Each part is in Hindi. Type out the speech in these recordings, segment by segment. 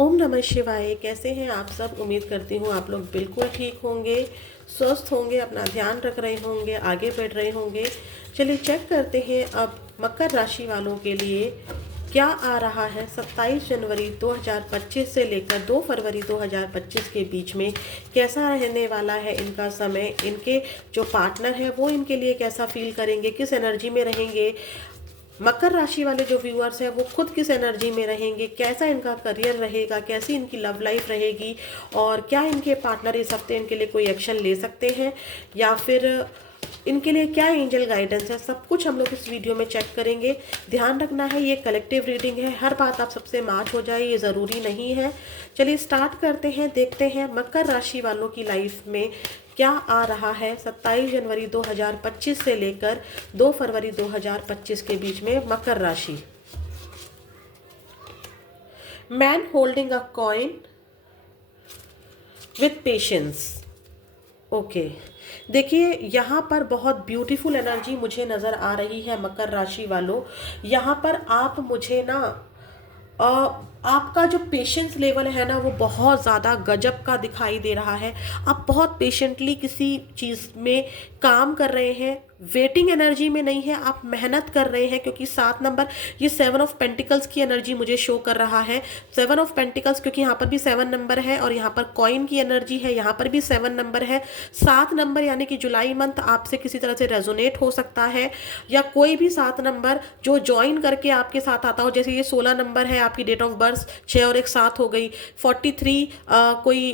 ओम नमः शिवाय। कैसे हैं आप सब? उम्मीद करती हूँ आप लोग बिल्कुल ठीक होंगे, स्वस्थ होंगे, अपना ध्यान रख रहे होंगे, आगे बढ़ रहे होंगे। चलिए चेक करते हैं अब मकर राशि वालों के लिए क्या आ रहा है 27 जनवरी 2025 से लेकर 2 फरवरी 2025 के बीच में। कैसा रहने वाला है इनका समय, इनके जो पार्टनर है वो इनके लिए कैसा फील करेंगे, किस एनर्जी में रहेंगे। मकर राशि वाले जो व्यूअर्स हैं वो खुद किस एनर्जी में रहेंगे, कैसा इनका करियर रहेगा, कैसी इनकी लव लाइफ रहेगी, और क्या इनके पार्टनर इस हफ्ते इनके लिए कोई एक्शन ले सकते हैं या फिर इनके लिए क्या एंजल गाइडेंस है, सब कुछ हम लोग इस वीडियो में चेक करेंगे। ध्यान रखना है ये कलेक्टिव रीडिंग है, हर बात आप सबसे मैच हो जाए ये ज़रूरी नहीं है। चलिए स्टार्ट करते हैं, देखते हैं मकर राशि वालों की लाइफ में क्या आ रहा है 27 जनवरी 2025 से लेकर 2 फरवरी 2025 के बीच में। मकर राशि, man holding a coin with patience. Okay, देखिए यहाँ पर बहुत ब्यूटीफुल एनर्जी मुझे नज़र आ रही है मकर राशि वालों। यहाँ पर आप मुझे ना आपका जो पेशेंस लेवल है ना वो बहुत ज़्यादा गजब का दिखाई दे रहा है। आप बहुत पेशेंटली किसी चीज़ में काम कर रहे हैं, वेटिंग एनर्जी में नहीं है, आप मेहनत कर रहे हैं। क्योंकि 7 नंबर ये 7 ऑफ पेंटिकल्स की एनर्जी मुझे शो कर रहा है। 7 ऑफ पेंटिकल्स, क्योंकि यहाँ पर भी 7 नंबर है और यहाँ पर कॉइन की एनर्जी है, यहाँ पर भी 7 नंबर है। 7 नंबर यानी कि जुलाई मंथ आपसे किसी तरह से रेजोनेट हो सकता है, या कोई भी 7 नंबर जो ज्वाइन करके आपके साथ आता हो। जैसे ये 16 नंबर है, आपकी डेट ऑफ बर्थ 6 और 1 7 हो गई। 43 कोई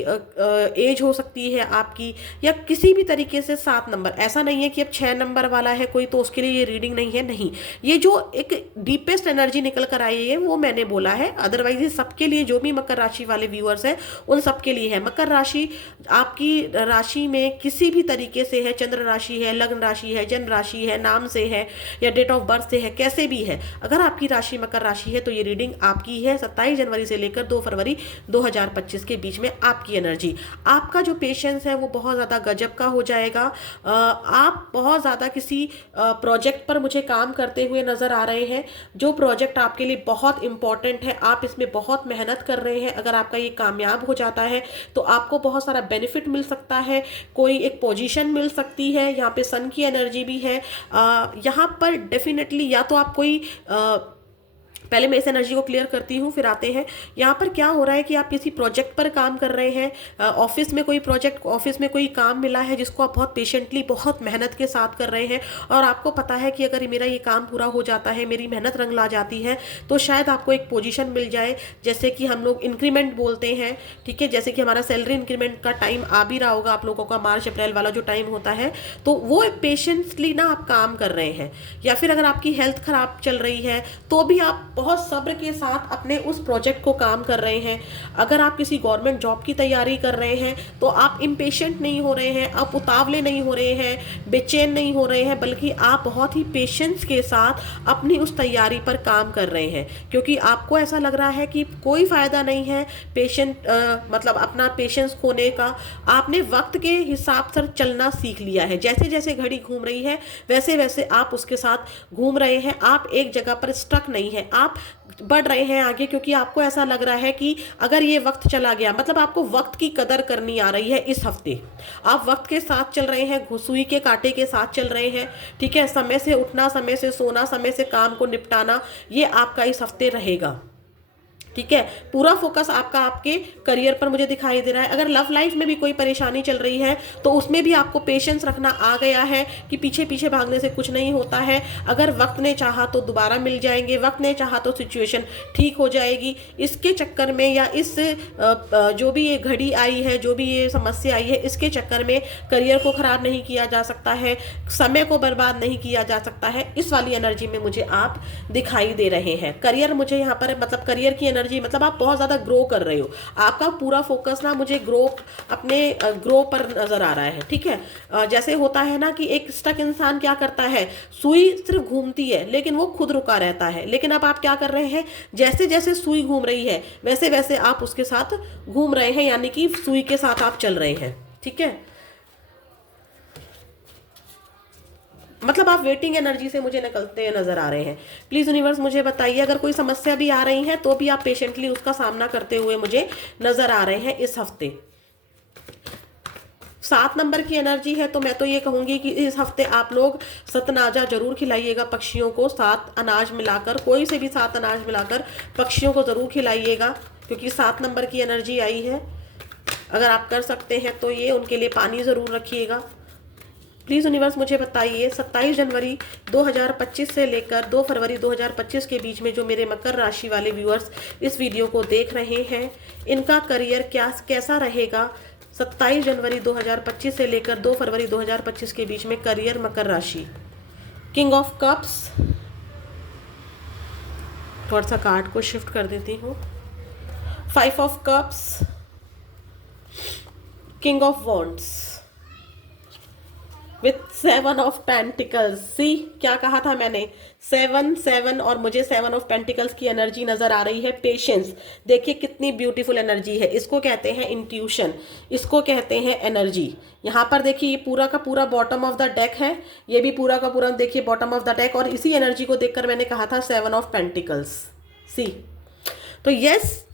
एज हो सकती है आपकी, या किसी भी तरीके से 7 नंबर। ऐसा नहीं है कि अब 6 नंबर वाला है कोई तो उसके लिए ये रीडिंग नहीं है, नहीं। ये जो एक डीपेस्ट एनर्जी निकल कर आई है वो मैंने बोला है। अदरवाइज ये सबके लिए, जो भी मकर राशि वाले व्यूअर्स हैं उन सबके लिए है। मकर राशि आपकी राशि में किसी भी तरीके से है, चंद्र राशि है, लग्न राशि है, जन्म राशि है, नाम से है या डेट ऑफ बर्थ से है, कैसे भी है, अगर आपकी राशि मकर राशि है तो ये रीडिंग आपकी है। 27 जनवरी से लेकर 2 फरवरी 2025 के बीच में आपकी एनर्जी, आपका जो पेशेंस है वो बहुत ज़्यादा गजब का हो जाएगा। आप बहुत ज़्यादा किसी प्रोजेक्ट पर मुझे काम करते हुए नज़र आ रहे हैं, जो प्रोजेक्ट आपके लिए बहुत इंपॉर्टेंट है, आप इसमें बहुत मेहनत कर रहे हैं। अगर आपका ये कामयाब हो जाता है तो आपको बहुत सारा बेनिफिट मिल सकता है, कोई एक पोजीशन मिल सकती है। यहाँ पे सन की एनर्जी भी है। यहाँ पर डेफिनेटली या तो आप कोई पहले मैं इस एनर्जी को क्लियर करती हूँ फिर आते हैं। यहाँ पर क्या हो रहा है कि आप किसी प्रोजेक्ट पर काम कर रहे हैं, ऑफिस में कोई प्रोजेक्ट, ऑफिस में कोई काम मिला है जिसको आप बहुत पेशेंटली, बहुत मेहनत के साथ कर रहे हैं, और आपको पता है कि अगर मेरा ये काम पूरा हो जाता है, मेरी मेहनत रंग ला जाती है, तो शायद आपको एक पोजीशन मिल जाए। जैसे कि हम लोग इंक्रीमेंट बोलते हैं, ठीक है, जैसे कि हमारा सैलरी इंक्रीमेंट का टाइम आ भी रहा होगा आप लोगों का, मार्च अप्रैल वाला जो टाइम होता है, तो वो पेशेंटली ना आप काम कर रहे हैं। या फिर अगर आपकी हेल्थ खराब चल रही है तो भी आप बहुत सब्र के साथ अपने उस प्रोजेक्ट को काम कर रहे हैं। अगर आप किसी गवर्नमेंट जॉब की तैयारी कर रहे हैं तो आप इम्पेशेंट नहीं हो रहे हैं, आप उतावले नहीं हो रहे हैं, बेचैन नहीं हो रहे हैं, बल्कि आप बहुत ही पेशेंस के साथ अपनी उस तैयारी पर काम कर रहे हैं। क्योंकि आपको ऐसा लग रहा है कि कोई फ़ायदा नहीं है मतलब अपना पेशेंस खोने का। आपने वक्त के हिसाब से चलना सीख लिया है, जैसे जैसे घड़ी घूम रही है वैसे वैसे आप उसके साथ घूम रहे हैं। आप एक जगह पर स्टक नहीं है, आप बढ़ रहे हैं आगे, क्योंकि आपको ऐसा लग रहा है कि अगर ये वक्त चला गया, मतलब आपको वक्त की कदर करनी आ रही है। इस हफ्ते आप वक्त के साथ चल रहे हैं, सुई के कांटे के साथ चल रहे हैं, ठीक है। समय से उठना, समय से सोना, समय से काम को निपटाना, ये आपका इस हफ्ते रहेगा, ठीक है। पूरा फोकस आपका आपके करियर पर मुझे दिखाई दे रहा है। अगर लव लाइफ में भी कोई परेशानी चल रही है तो उसमें भी आपको पेशेंस रखना आ गया है कि पीछे पीछे भागने से कुछ नहीं होता है। अगर वक्त ने चाहा तो दोबारा मिल जाएंगे, वक्त ने चाहा तो सिचुएशन ठीक हो जाएगी। इसके चक्कर में या इस जो भी ये घड़ी आई है, जो भी ये समस्या आई है, इसके चक्कर में करियर को ख़राब नहीं किया जा सकता है, समय को बर्बाद नहीं किया जा सकता है। इस वाली एनर्जी में मुझे आप दिखाई दे रहे हैं। करियर मुझे यहाँ पर, मतलब करियर की एनर्जी, मतलब आप बहुत ज़्यादा ग्रो कर रहे हो। आपका पूरा फोकस ना मुझे अपने ग्रो पर नज़र आ रहा है, ठीक है। जैसे होता है ना कि एक स्टक इंसान क्या करता है, सुई सिर्फ घूमती है लेकिन वो खुद रुका रहता है। लेकिन अब आप क्या कर रहे हैं, जैसे जैसे सुई घूम रही है वैसे वैसे आप उसके साथ घूम रहे हैं, यानी कि सुई के साथ आप चल रहे हैं, ठीक है। मतलब आप वेटिंग एनर्जी से मुझे निकलते नजर आ रहे हैं। प्लीज यूनिवर्स मुझे बताइए, अगर कोई समस्या भी आ रही है तो भी आप पेशेंटली उसका सामना करते हुए मुझे नजर आ रहे हैं इस हफ्ते। 7 नंबर की एनर्जी है, तो मैं तो ये कहूंगी कि इस हफ्ते आप लोग सतनाजा जरूर खिलाइएगा पक्षियों को, 7 अनाज मिलाकर, कोई से भी 7 अनाज मिलाकर पक्षियों को जरूर खिलाइएगा, क्योंकि 7 नंबर की एनर्जी आई है। अगर आप कर सकते हैं तो ये उनके लिए पानी ज़रूर रखिएगा। प्लीज़ यूनिवर्स मुझे बताइए 27 जनवरी 2025 से लेकर 2 फरवरी 2025 के बीच में जो मेरे मकर राशि वाले व्यूअर्स इस वीडियो को देख रहे हैं, इनका करियर कैसा रहेगा 27 जनवरी 2025 से लेकर 2 फरवरी 2025 के बीच में। करियर मकर राशि, किंग ऑफ कप्स, थोड़ा सा कार्ड को शिफ्ट कर देती हूँ, 5 of cups, king of wands with 7 of pentacles. सी क्या कहा था मैंने, 7 और मुझे 7 ऑफ पेंटिकल्स की एनर्जी नजर आ रही है। पेशेंस, देखिए कितनी ब्यूटीफुल एनर्जी है। इसको कहते हैं इंट्यूशन, इसको कहते हैं एनर्जी। यहाँ पर देखिए ये पूरा का पूरा बॉटम ऑफ द डेक है, ये भी पूरा का पूरा देखिए बॉटम ऑफ द डेक, और इसी एनर्जी को देखकर मैंने कहा था 7 ऑफ पेंटिकल्स। सी तो यस,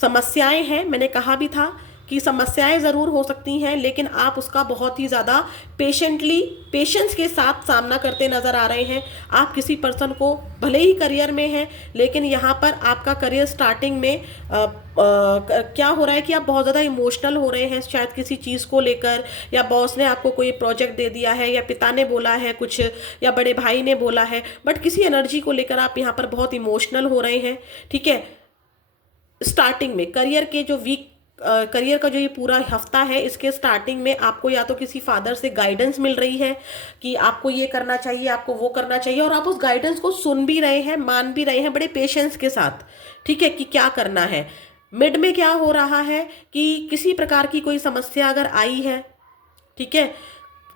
समस्याएं हैं, मैंने कहा भी था कि समस्याएं ज़रूर हो सकती हैं, लेकिन आप उसका बहुत ही ज़्यादा पेशेंस के साथ सामना करते नज़र आ रहे हैं। आप किसी पर्सन को भले ही करियर में हैं, लेकिन यहाँ पर आपका करियर स्टार्टिंग में क्या हो रहा है कि आप बहुत ज़्यादा इमोशनल हो रहे हैं, शायद किसी चीज़ को लेकर, या बॉस ने आपको कोई प्रोजेक्ट दे दिया है, या पिता ने बोला है कुछ, या बड़े भाई ने बोला है, बट किसी एनर्जी को लेकर आप यहाँ पर बहुत इमोशनल हो रहे हैं। ठीक है, स्टार्टिंग में करियर का जो ये पूरा हफ्ता है, इसके स्टार्टिंग में आपको या तो किसी फादर से गाइडेंस मिल रही है कि आपको ये करना चाहिए, आपको वो करना चाहिए, और आप उस गाइडेंस को सुन भी रहे हैं, मान भी रहे हैं बड़े पेशेंस के साथ। ठीक है, कि क्या करना है। मिड में क्या हो रहा है कि किसी प्रकार की कोई समस्या अगर आई है, ठीक है,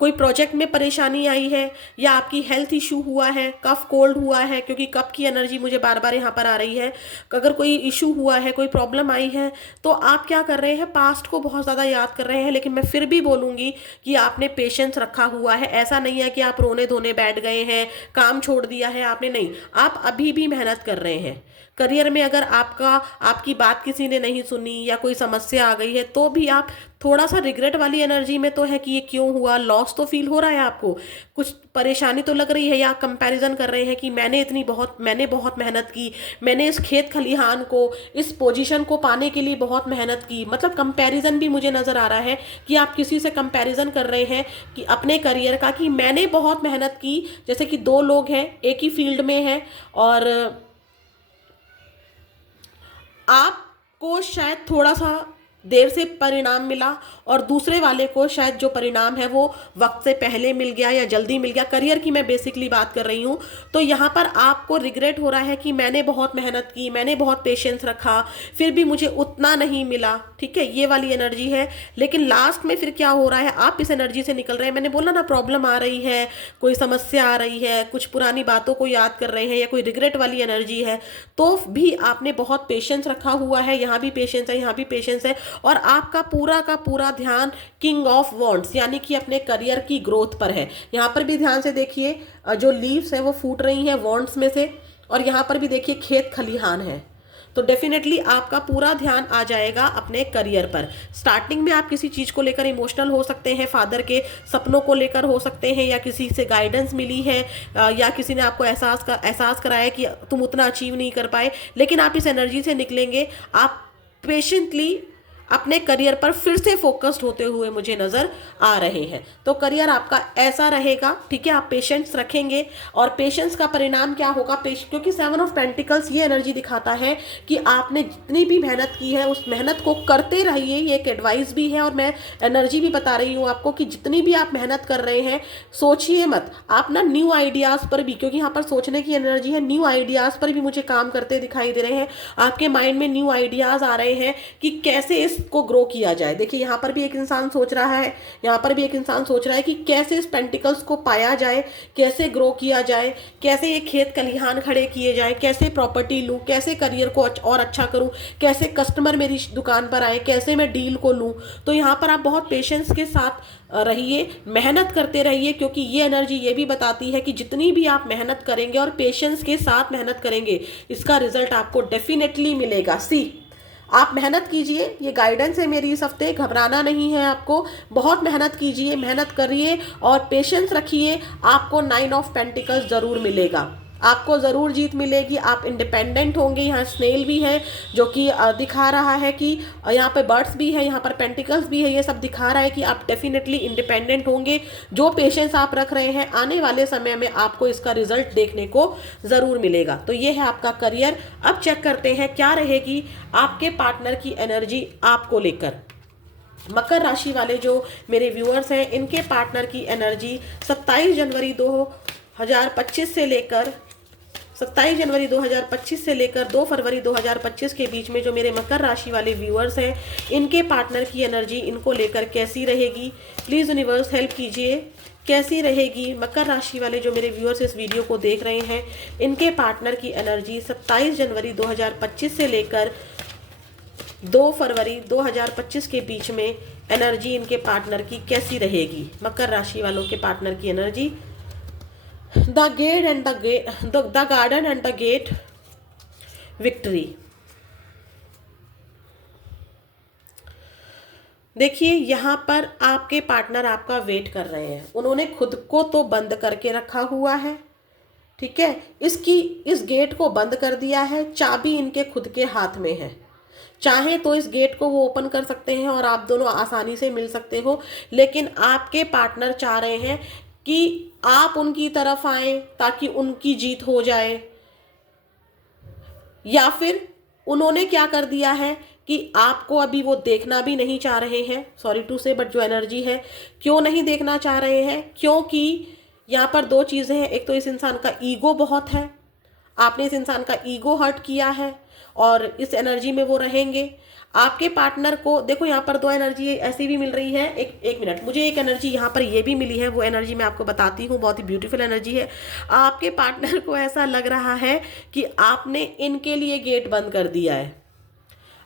कोई प्रोजेक्ट में परेशानी आई है, या आपकी हेल्थ इशू हुआ है, कफ कोल्ड हुआ है, क्योंकि कफ की एनर्जी मुझे बार बार यहाँ पर आ रही है। अगर कोई इशू हुआ है, कोई प्रॉब्लम आई है, तो आप क्या कर रहे हैं, पास्ट को बहुत ज़्यादा याद कर रहे हैं। लेकिन मैं फिर भी बोलूँगी कि आपने पेशेंस रखा हुआ है। ऐसा नहीं है कि आप रोने धोने बैठ गए हैं, काम छोड़ दिया है आपने, नहीं, आप अभी भी मेहनत कर रहे हैं। करियर में अगर आपकी बात किसी ने नहीं सुनी, या कोई समस्या आ गई है, तो भी आप थोड़ा सा रिग्रेट वाली एनर्जी में तो है कि ये क्यों हुआ, लॉस तो फील हो रहा है आपको, कुछ परेशानी तो लग रही है, या कंपैरिजन कर रहे हैं कि मैंने बहुत मेहनत की, मैंने इस खेत खलिहान को, इस पोजीशन को पाने के लिए बहुत मेहनत की। मतलब कंपैरिजन भी मुझे नज़र आ रहा है कि आप किसी से कंपैरिजन कर रहे हैं कि अपने करियर का, कि मैंने बहुत मेहनत की। जैसे कि 2 लोग हैं, एक ही फील्ड में हैं, और आपको शायद थोड़ा सा देर से परिणाम मिला, और दूसरे वाले को शायद जो परिणाम है वो वक्त से पहले मिल गया या जल्दी मिल गया। करियर की मैं बेसिकली बात कर रही हूँ। तो यहाँ पर आपको रिग्रेट हो रहा है कि मैंने बहुत मेहनत की, मैंने बहुत पेशेंस रखा, फिर भी मुझे उतना नहीं मिला। ठीक है, ये वाली एनर्जी है। लेकिन लास्ट में फिर क्या हो रहा है, आप इस एनर्जी से निकल रहे हैं। मैंने बोला ना, प्रॉब्लम आ रही है, कोई समस्या आ रही है, कुछ पुरानी बातों को याद कर रहे हैं, या कोई रिग्रेट वाली एनर्जी है, तो भी आपने बहुत पेशेंस रखा हुआ है। यहाँ भी पेशेंस है, यहाँ भी पेशेंस है, और आपका पूरा का पूरा ध्यान किंग ऑफ वॉन्ड्स यानी कि अपने करियर की ग्रोथ पर है। यहाँ पर भी ध्यान से देखिए, जो लीव्स हैं वो फूट रही हैं वॉन्ड्स में से, और यहाँ पर भी देखिए खेत खलिहान है। तो डेफिनेटली आपका पूरा ध्यान आ जाएगा अपने करियर पर। स्टार्टिंग में आप किसी चीज़ को लेकर इमोशनल हो सकते हैं, फादर के सपनों को लेकर हो सकते हैं, या किसी से गाइडेंस मिली है, या किसी ने आपको एहसास कराया कि तुम उतना अचीव नहीं कर पाए। लेकिन आप इस एनर्जी से निकलेंगे, आप पेशेंटली अपने करियर पर फिर से फोकस्ड होते हुए मुझे नज़र आ रहे हैं। तो करियर आपका ऐसा रहेगा। ठीक है, आप पेशेंस रखेंगे, और पेशेंस का परिणाम क्या होगा, क्योंकि 7 ऑफ पेंटिकल्स ये एनर्जी दिखाता है कि आपने जितनी भी मेहनत की है उस मेहनत को करते रहिए। ये एक एडवाइस भी है, और मैं एनर्जी भी बता रही हूँ आपको कि जितनी भी आप मेहनत कर रहे हैं, सोचिए मत आप ना न्यू आइडियाज़ पर भी, क्योंकि यहाँ पर सोचने की एनर्जी है, न्यू आइडियाज़ पर भी मुझे काम करते दिखाई दे रहे हैं। आपके माइंड में न्यू आइडियाज़ आ रहे हैं कि कैसे इस स्पेस को ग्रो किया जाए। देखिए यहाँ पर भी एक इंसान सोच रहा है, यहाँ पर भी एक इंसान सोच रहा है कि कैसे इस पेंटिकल्स को पाया जाए, कैसे ग्रो किया जाए, कैसे ये खेत खलिहान खड़े किए जाए, कैसे प्रॉपर्टी लूँ, कैसे करियर को और अच्छा करूँ, कैसे कस्टमर मेरी दुकान पर आए, कैसे मैं डील को लूँ। तो यहाँ पर आप बहुत पेशेंस के साथ रहिए, मेहनत करते रहिए, क्योंकि ये एनर्जी ये भी बताती है कि जितनी भी आप मेहनत करेंगे और पेशेंस के साथ मेहनत करेंगे, इसका रिजल्ट आपको डेफिनेटली मिलेगा। आप मेहनत कीजिए, ये गाइडेंस है मेरी इस हफ्ते, घबराना नहीं है आपको, बहुत मेहनत कीजिए, मेहनत करिए और पेशेंस रखिए, आपको 9 ऑफ पेंटिकल्स ज़रूर मिलेगा, आपको ज़रूर जीत मिलेगी, आप इंडिपेंडेंट होंगे। यहाँ स्नेल भी है जो कि दिखा रहा है कि यहाँ पे बर्ड्स भी है, यहाँ पर पेंटिकल्स भी है, ये सब दिखा रहा है कि आप डेफिनेटली इंडिपेंडेंट होंगे। जो पेशेंस आप रख रहे हैं, आने वाले समय में आपको इसका रिजल्ट देखने को ज़रूर मिलेगा। तो ये है आपका करियर। अब चेक करते हैं क्या रहेगी आपके पार्टनर की एनर्जी आपको लेकर। मकर राशि वाले जो मेरे व्यूअर्स हैं, इनके पार्टनर की एनर्जी 27 जनवरी 2025 से लेकर 27 जनवरी 2025 से लेकर 2 फरवरी 2025 के बीच में जो मेरे मकर राशि वाले व्यूअर्स हैं, इनके पार्टनर की एनर्जी इनको लेकर कैसी रहेगी। प्लीज़ यूनिवर्स हेल्प कीजिए, कैसी रहेगी मकर राशि वाले जो मेरे व्यूअर्स इस वीडियो को देख रहे हैं, इनके पार्टनर की एनर्जी 27 जनवरी 2025 से लेकर 2 फरवरी 2025 के बीच में एनर्जी इनके पार्टनर की कैसी रहेगी। मकर राशि वालों के पार्टनर की energy, the gate and the garden and the gate, victory. देखिए यहाँ पर आपके पार्टनर आपका वेट कर रहे हैं, उन्होंने खुद को तो बंद करके रखा हुआ है, ठीक है, इस गेट को बंद कर दिया है, चाबी इनके खुद के हाथ में है। चाहे तो इस गेट को वो ओपन कर सकते हैं और आप दोनों आसानी से मिल सकते हो, लेकिन आपके पार्टनर चाह रहे हैं कि आप उनकी तरफ आए ताकि उनकी जीत हो जाए, या फिर उन्होंने क्या कर दिया है कि आपको अभी वो देखना भी नहीं चाह रहे हैं। सॉरी टू से, बट जो एनर्जी है, क्यों नहीं देखना चाह रहे हैं, क्योंकि यहाँ पर 2 चीज़ें हैं। एक तो इस इंसान का ईगो बहुत है, आपने इस इंसान का ईगो हर्ट किया है और इस एनर्जी में वो रहेंगे। आपके पार्टनर को देखो यहाँ पर 2 एनर्जी ऐसी भी मिल रही है। एक मिनट, मुझे एक एनर्जी यहाँ पर ये भी मिली है, वो एनर्जी मैं आपको बताती हूँ, बहुत ही ब्यूटीफुल एनर्जी है। आपके पार्टनर को ऐसा लग रहा है कि आपने इनके लिए गेट बंद कर दिया है,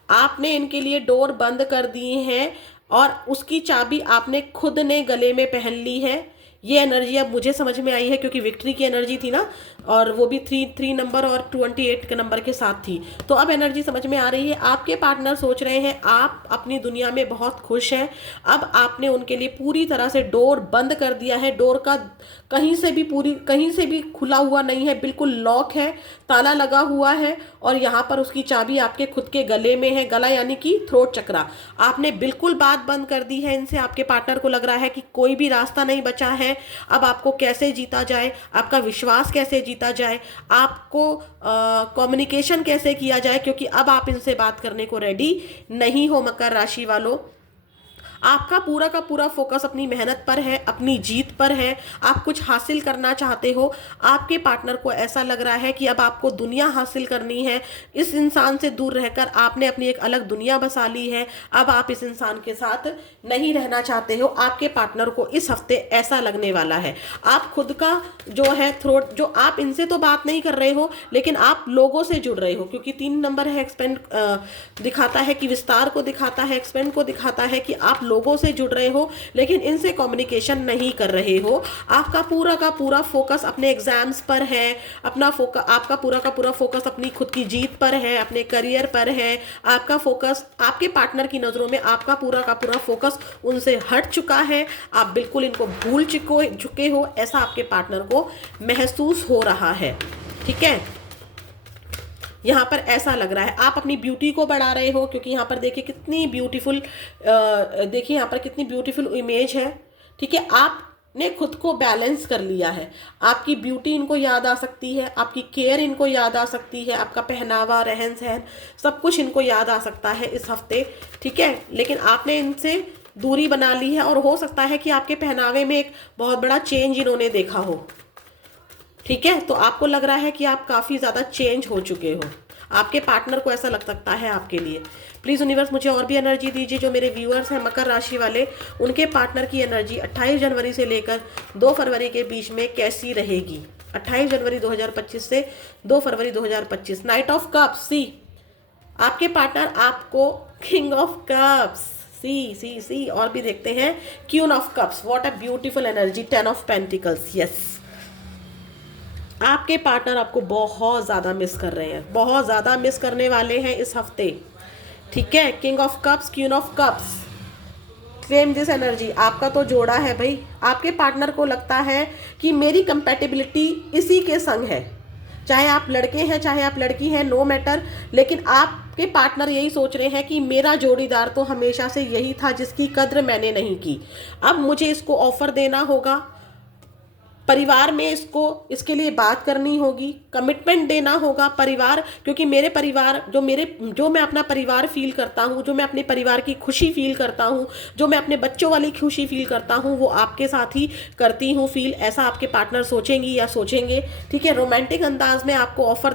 आपने इनके लिए डोर बंद कर दिए हैं और उसकी चाबी आपने खुद ने गले में पहन ली है। ये एनर्जी अब मुझे समझ में आई है, क्योंकि विक्ट्री की एनर्जी थी ना, और वो भी 3 नंबर और 28 के नंबर के साथ थी। तो अब एनर्जी समझ में आ रही है। आपके पार्टनर सोच रहे हैं आप अपनी दुनिया में बहुत खुश हैं, अब आपने उनके लिए पूरी तरह से डोर बंद कर दिया है। डोर का कहीं से भी खुला हुआ नहीं है, बिल्कुल लॉक है, ताला लगा हुआ है और यहाँ पर उसकी चाबी आपके खुद के गले में है। गला यानी कि थ्रोट चक्रा। आपने बिल्कुल बात बंद कर दी है इनसे। आपके पार्टनर को लग रहा है कि कोई भी रास्ता नहीं बचा है, अब आपको कैसे जीता जाए, आपका विश्वास कैसे जीता जाए, आपको कम्युनिकेशन कैसे किया जाए, क्योंकि अब आप इनसे बात करने को रेडी नहीं हो। मकर राशि वालों, आपका पूरा का पूरा फोकस अपनी मेहनत पर है, अपनी जीत पर है, आप कुछ हासिल करना चाहते हो। आपके पार्टनर को ऐसा लग रहा है कि अब आपको दुनिया हासिल करनी है। इस इंसान से दूर रहकर आपने अपनी एक अलग दुनिया बसा ली है, अब आप इस इंसान के साथ नहीं रहना चाहते हो। आपके पार्टनर को इस हफ्ते ऐसा लगने वाला है। आप खुद का जो है थ्रोट, जो आप इनसे तो बात नहीं कर रहे हो, लेकिन आप लोगों से जुड़ रहे हो, क्योंकि 3 नंबर है, एक्सपेंड दिखाता है कि विस्तार को दिखाता है, एक्सपेंड को दिखाता है कि आप लोगों से जुड़ रहे हो, लेकिन इनसे कम्युनिकेशन नहीं कर रहे हो। आपका पूरा का पूरा फोकस अपने एग्जाम्स पर है, आपका पूरा का पूरा फोकस अपनी खुद की जीत पर है, अपने करियर पर है। आपका फोकस, आपके पार्टनर की नज़रों में आपका पूरा का पूरा फोकस उनसे हट चुका है। आप बिल्कुल इनको भूल चुके हो, ऐसा आपके पार्टनर को महसूस हो रहा है, ठीक है। यहाँ पर ऐसा लग रहा है आप अपनी ब्यूटी को बढ़ा रहे हो, क्योंकि यहाँ पर देखिए कितनी ब्यूटीफुल, देखिए यहाँ पर कितनी ब्यूटीफुल इमेज है, ठीक है। आपने खुद को बैलेंस कर लिया है। आपकी ब्यूटी इनको याद आ सकती है, आपकी केयर इनको याद आ सकती है, आपका पहनावा, रहन सहन, सब कुछ इनको याद आ सकता है इस हफ्ते, ठीक है। लेकिन आपने इनसे दूरी बना ली है और हो सकता है कि आपके पहनावे में एक बहुत बड़ा चेंज इन्होंने देखा हो, ठीक है। तो आपको लग रहा है कि आप काफ़ी ज़्यादा चेंज हो चुके हो। आपके पार्टनर को ऐसा लग सकता है आपके लिए। प्लीज़ यूनिवर्स मुझे और भी एनर्जी दीजिए। जो मेरे व्यूअर्स हैं मकर राशि वाले, उनके पार्टनर की एनर्जी 28 जनवरी से लेकर 2 फरवरी के बीच में कैसी रहेगी। 28 जनवरी 2025 से 2 फरवरी 2025। नाइट ऑफ कप्स, सी आपके पार्टनर आपको किंग ऑफ कप्स, सी और भी देखते हैं queen of cups. What a beautiful energy. 10 of pentacles, yes. आपके पार्टनर आपको बहुत ज़्यादा मिस कर रहे हैं, बहुत ज़्यादा मिस करने वाले हैं इस हफ्ते, ठीक है। King of cups, queen of cups, claim this energy. आपका तो जोड़ा है भाई। आपके पार्टनर को लगता है कि मेरी कंपैटिबिलिटी इसी के संग है, चाहे आप लड़के हैं चाहे आप लड़की हैं, नो मैटर। लेकिन आपके पार्टनर यही सोच रहे हैं कि मेरा जोड़ीदार तो हमेशा से यही था जिसकी कद्र मैंने नहीं की, अब मुझे इसको ऑफर देना होगा, परिवार में इसको इसके लिए बात करनी होगी, कमिटमेंट देना होगा परिवार। क्योंकि मेरे परिवार जो मैं अपना परिवार फील करता हूँ, जो मैं अपने परिवार की खुशी फील करता हूँ, जो मैं अपने बच्चों वाली खुशी फील करता हूँ, वो आपके साथ ही करती हूँ फील। ऐसा आपके पार्टनर सोचेंगी या सोचेंगे, ठीक है। रोमांटिक अंदाज में आपको ऑफर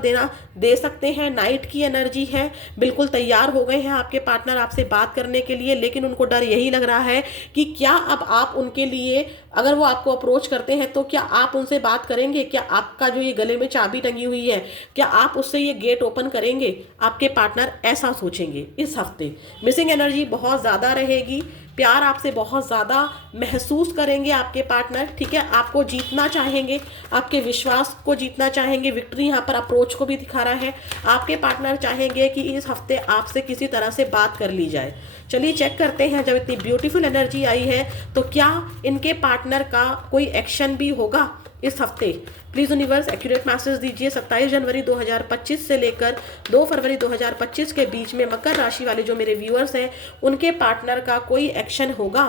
दे सकते हैं। नाइट की एनर्जी है, बिल्कुल तैयार हो गए हैं आपके पार्टनर आपसे बात करने के लिए। लेकिन उनको डर यही लग रहा है कि क्या अब आप उनके लिए, अगर वो आपको अप्रोच करते हैं तो क्या आप उनसे बात करेंगे, क्या आपका जो ये गले में चाबी टंगी हुई है, क्या आप उससे ये गेट ओपन करेंगे। आपके पार्टनर ऐसा सोचेंगे इस हफ्ते। मिसिंग एनर्जी बहुत ज़्यादा रहेगी, प्यार आपसे बहुत ज़्यादा महसूस करेंगे आपके पार्टनर, ठीक है। आपको जीतना चाहेंगे, आपके विश्वास को जीतना चाहेंगे। विक्ट्री यहाँ पर अप्रोच को भी दिखा रहा है। आपके पार्टनर चाहेंगे कि इस हफ्ते आपसे किसी तरह से बात कर ली जाए। चलिए चेक करते हैं, जब इतनी ब्यूटीफुल एनर्जी आई है तो क्या इनके पार्टनर का कोई एक्शन भी होगा इस हफ्ते। प्लीज़ यूनिवर्स एक्यूरेट मैसेज दीजिए। 27 जनवरी 2025 से लेकर 2 फरवरी 2025 के बीच में मकर राशि वाले जो मेरे व्यूअर्स हैं, उनके पार्टनर का कोई एक्शन होगा।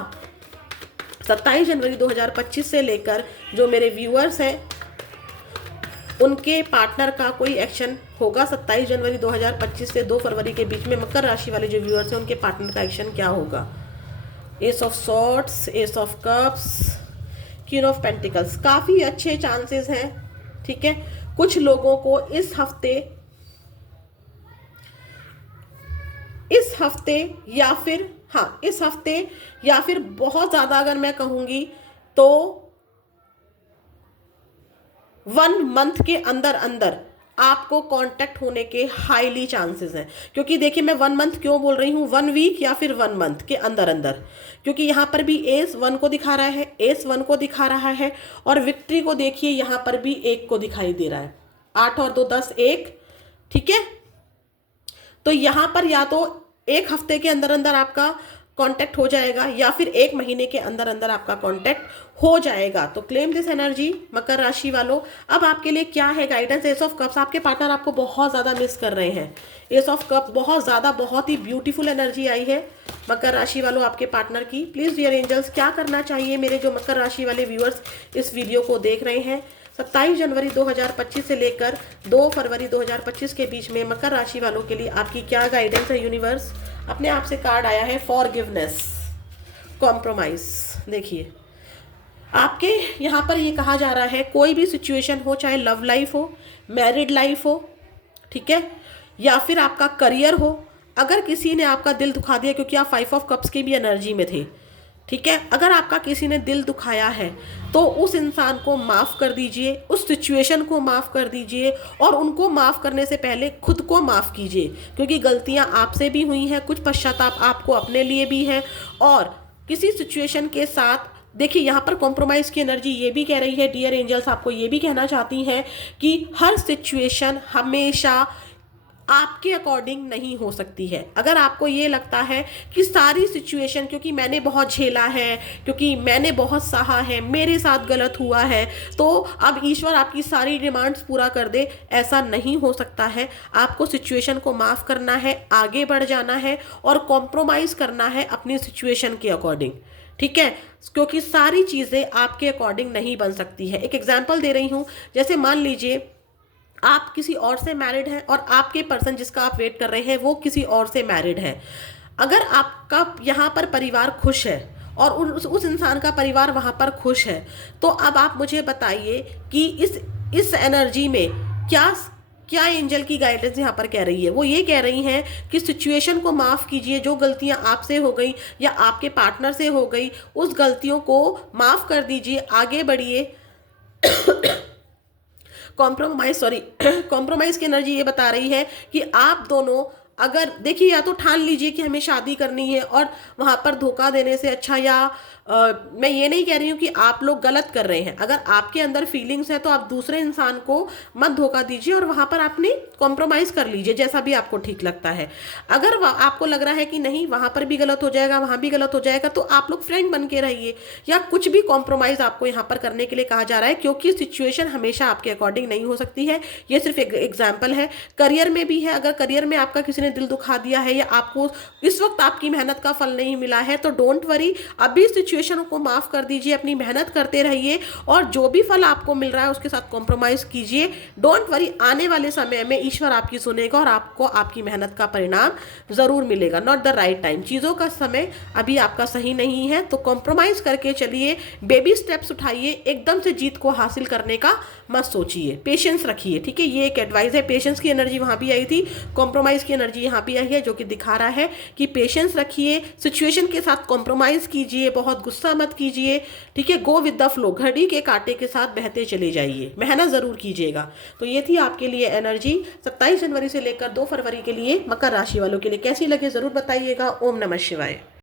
27 जनवरी 2025 से लेकर जो मेरे व्यूअर्स हैं, उनके पार्टनर का कोई एक्शन होगा। 27 जनवरी 2025 से 2 फरवरी के बीच में मकर राशि वाले जो व्यूअर्स हैं, उनके पार्टनर का एक्शन क्या होगा। S of swords, S of cups, queen of pentacles. काफ़ी अच्छे चांसेस हैं, ठीक है। कुछ लोगों को इस हफ्ते इस हफ्ते या फिर बहुत ज़्यादा अगर मैं कहूँगी तो 1 मंथ के अंदर अंदर आपको कांटेक्ट होने के हाईली चांसेस हैं। क्योंकि देखिए मैं 1 मंथ क्यों बोल रही हूँ, 1 वीक या फिर 1 मंथ के अंदर अंदर, क्योंकि यहाँ पर भी एस 1 को दिखा रहा है, एस 1 को दिखा रहा है, और विक्ट्री को देखिए यहाँ पर भी 1 को दिखाई दे रहा है। 8 और 2 10, 1, ठीक है। तो यहाँ पर या तो 1 हफ्ते के अंदर अंदर आपका कांटेक्ट हो जाएगा या फिर 1 महीने के अंदर अंदर आपका कांटेक्ट हो जाएगा। तो क्लेम दिस एनर्जी मकर राशि वालों। अब आपके लिए क्या है गाइडेंस। एस ऑफ कप्स, आपके पार्टनर आपको बहुत ज़्यादा मिस कर रहे हैं। एस ऑफ कप्स बहुत ज़्यादा, बहुत ही ब्यूटीफुल एनर्जी आई है मकर राशि वालों आपके पार्टनर की। प्लीज़ डियर एंजल्स, क्या करना चाहिए मेरे जो मकर राशि वाले व्यूअर्स इस वीडियो को देख रहे हैं। 27 जनवरी 2025 से लेकर 2 फरवरी 2025 के बीच में मकर राशि वालों के लिए आपकी क्या गाइडेंस है यूनिवर्स। अपने आप से कार्ड आया है फॉरगिवनेस, कॉम्प्रोमाइज। देखिए आपके यहाँ पर ये कहा जा रहा है, कोई भी सिचुएशन हो, चाहे लव लाइफ हो, मैरिड लाइफ हो, ठीक है, या फिर आपका करियर हो, अगर किसी ने आपका दिल दुखा दिया, क्योंकि आप 5 ऑफ कप्स की भी एनर्जी में थे, ठीक है। अगर आपका किसी ने दिल दुखाया है तो उस इंसान को माफ़ कर दीजिए, उस सिचुएशन को माफ़ कर दीजिए, और उनको माफ़ करने से पहले खुद को माफ़ कीजिए, क्योंकि गलतियां आपसे भी हुई हैं, कुछ पश्चाताप आपको अपने लिए भी है। और किसी सिचुएशन के साथ देखिए यहाँ पर कॉम्प्रोमाइज़ की एनर्जी ये भी कह रही है, डियर एंजल्स आपको ये भी कहना चाहती हैं कि हर सिचुएशन हमेशा आपके अकॉर्डिंग नहीं हो सकती है। अगर आपको ये लगता है कि सारी सिचुएशन, क्योंकि मैंने बहुत झेला है, क्योंकि मैंने बहुत सहा है, मेरे साथ गलत हुआ है, तो अब ईश्वर आपकी सारी डिमांड्स पूरा कर दे, ऐसा नहीं हो सकता है। आपको सिचुएशन को माफ़ करना है, आगे बढ़ जाना है और कॉम्प्रोमाइज़ करना है अपनी सिचुएशन के अकॉर्डिंग, ठीक है। क्योंकि सारी चीज़ें आपके अकॉर्डिंग नहीं बन सकती है। एक एग्जाम्पल दे रही हूँ, जैसे मान लीजिए आप किसी और से मैरिड हैं और आपके पर्सन जिसका आप वेट कर रहे हैं वो किसी और से मैरिड है। अगर आपका यहाँ पर परिवार खुश है और उस इंसान का परिवार वहाँ पर खुश है, तो अब आप मुझे बताइए कि इस एनर्जी में क्या क्या एंजल की गाइडेंस यहाँ पर कह रही है? वो ये कह रही हैं कि सिचुएशन को माफ़ कीजिए, जो गलतियाँ आपसे हो गई या आपके पार्टनर से हो गई, उस गलतियों को माफ़ कर दीजिए, आगे बढ़िए। कॉम्प्रोमाइज, सॉरी, कॉम्प्रोमाइज की एनर्जी ये बता रही है कि आप दोनों, अगर देखिए, या तो ठान लीजिए कि हमें शादी करनी है और वहां पर धोखा देने से अच्छा, या मैं ये नहीं कह रही हूँ कि आप लोग गलत कर रहे हैं, अगर आपके अंदर फीलिंग्स है तो आप दूसरे इंसान को मत धोखा दीजिए और वहां पर आपने कॉम्प्रोमाइज कर लीजिए, जैसा भी आपको ठीक लगता है। अगर आपको लग रहा है कि नहीं, वहां पर भी गलत हो जाएगा, वहां भी गलत हो जाएगा, तो आप लोग फ्रेंड बन के रहिए, या कुछ भी कॉम्प्रोमाइज आपको यहाँ पर करने के लिए कहा जा रहा है, क्योंकि सिचुएशन हमेशा आपके अकॉर्डिंग नहीं हो सकती है। ये सिर्फ एक एग्जाम्पल है। करियर में भी है, अगर करियर में आपका किसी ने दिल दुखा दिया है या आपको इस वक्त आपकी मेहनत का फल नहीं मिला है, तो डोंट वरी, अभी सिचुएशन को माफ कर दीजिए, अपनी मेहनत करते रहिए और जो भी फल आपको मिल रहा है उसके साथ कॉम्प्रोमाइज कीजिए। डोंट वरी, आने वाले समय में ईश्वर आपकी सुनेगा और आपको आपकी मेहनत का परिणाम जरूर मिलेगा। नॉट द राइट टाइम, चीज़ों का समय अभी आपका सही नहीं है, तो कॉम्प्रोमाइज करके चलिए, बेबी स्टेप्स उठाइए, एकदम से जीत को हासिल करने का मत सोचिए, पेशेंस रखिए, ठीक है। ये एक एडवाइस है। पेशेंस की एनर्जी वहां भी आई थी, कॉम्प्रोमाइज की एनर्जी यहाँ भी आई है, जो कि दिखा रहा है कि पेशेंस रखिए, सिचुएशन के साथ कॉम्प्रोमाइज कीजिए, बहुत गुस्सा मत कीजिए, ठीक है। गो विद द फ्लो, घड़ी के कांटे के साथ बहते चले जाइए, मेहनत जरूर कीजिएगा। तो ये थी आपके लिए एनर्जी 27 जनवरी से लेकर 2 फरवरी के लिए मकर राशि वालों के लिए। कैसी लगे जरूर बताइएगा। ओम नमः शिवाय।